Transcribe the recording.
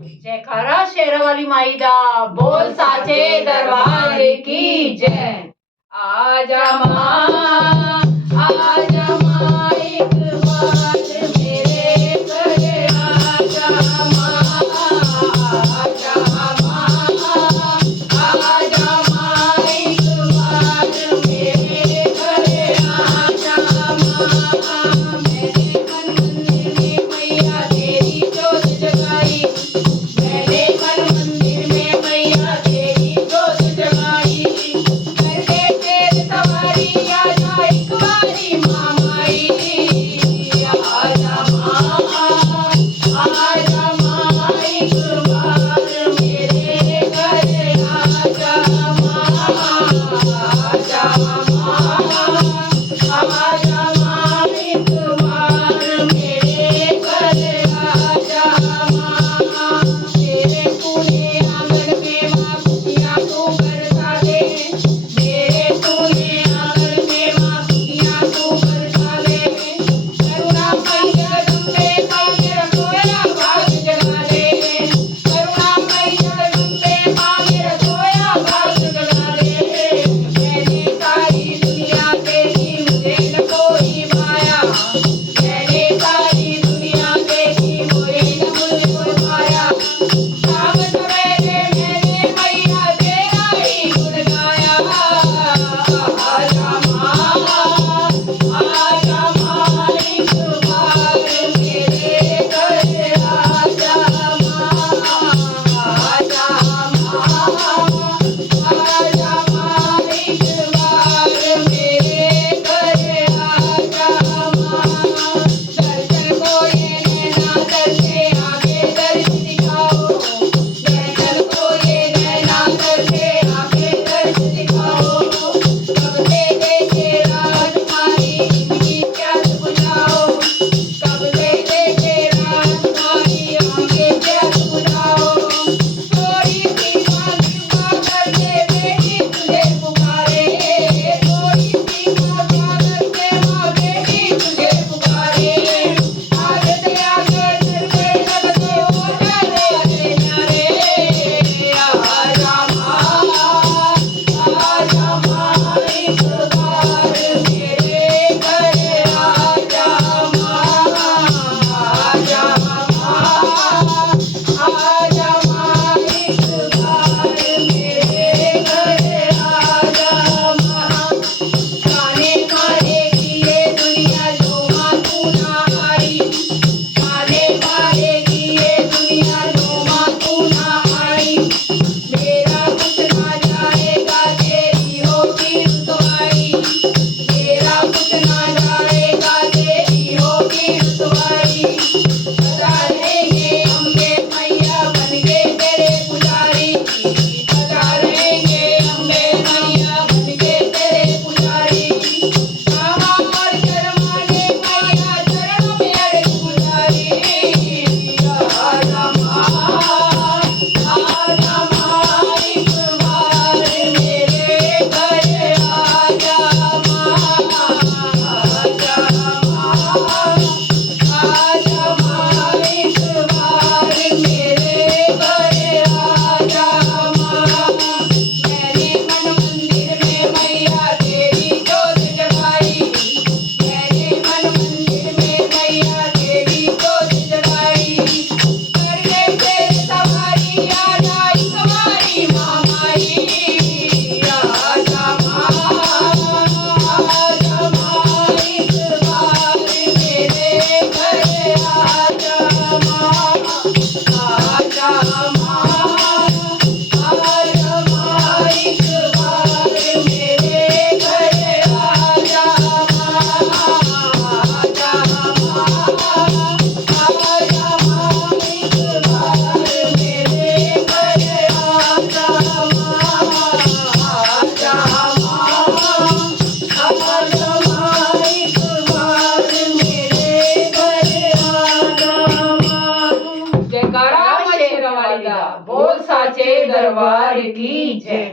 जयकारा शेरावाली माई दा, बोल साचे दरबार की जय। आजा माँ, आजा माँ, एक बार मेरे घर आजा माँ, आजा माँ, आजा माँ, एक बार मेरे घर आजा माँ। मेरे मन मंदिर में मैया तेरी जोत जगाई, मैंने मन मंदिर में मैया तेरी जोत जगाई। करके तेरे सवारी आजा एक बारी माँ माई, आजा माँ, आजा माँ, एक बार मेरे घर आजा माँ, आजा माँ, आजा माँ, एक बार मेरे घर आजा माँ। मेरे तूने आंगन में माँ खुशियाँ तू बरसा दे, मेरे तूने आंगन में माँ खुशियाँ तू बरसा दे। करुणा मई जगदम्बे माँ मेरा सोया भाग जगा दे, करुणा मई जगदम्बे माँ मेरा सोया भाग जगा दे। मैंने सारी दुनिया देखी मुझे न कोई माया, मैंने सारी दुनिया देखी मुझे न मुझको पाया। शाम सवेरे मैंने मैया तेरा ही गुण गाया, आजा माँ, आजा माँ, एक बार मेरे घर आजा माँ, आजा माँ, आजा माँ, एक बार मेरे घर आजा माँ। दर्शन को ये नैना दर से आगे दर्श दिखाओ, दर्शन को ये नैना दर से आगे दर्श दिखाओ। कब से देखे राजकुमारी इनकी प्यास बुझाओ, कब से देखे राजकुमारी आगे प्यास बुझाओ। थोड़ी सी माँ कृपा करके बेटी तुझे पुकारे, थोड़ी सी माँ करके माँ बेटी तुझे पुकारे। आगे से आगे चलते चलते हो जाने नारे, आजा माँ, आजा माँ, एक बार मेरे घर आजा माँ, आजा माँ, आजा माँ, एक बार मेरे घर आजा माँ। खाने खाने की ये दुनिया जो माँ तू ना आई, खाने खाने की ये दुनिया जो माँ तू ना आई। मेरा कुछ ना जाएगा तेरी होगी रुसवाई, मेरा कुछ ना जाएगा तेरी होगी रुसवाई। सदा रहेंगे अम्बे मैया बनके तेरे पुजारी, सदा रहेंगे अम्बे मैया बनके तेरे पुजारी। कामा और शर्माने मैया चरणों में अड़क गुजारी, आजा माँ, आजा माँ, एक बार मेरे घर आजा माँ, आजा माँ, आजा माँ, एक बार मेरे घर आजा माँ। मैंने मन मंदिर में मैया तेरी जोत जगाई, मैंने मन मंदिर में मैया तेरी जोत जगाई। करके तेरे सवारी आजा एक बारी माँ माई, आजा माँ, आजा माँ, एक बार मेरे घर आजा माँ, आजा माँ, आजा माँ, एक बार मेरे घर आजा माँ, आजा माँ, आजा माँ, एक बार मेरे घर आजा माँ, आजा माँ, आजा माँ, एक बार मेरे घर आजा माँ। जयकारा शेरावाली दा, बोल साचे दरबार की जय।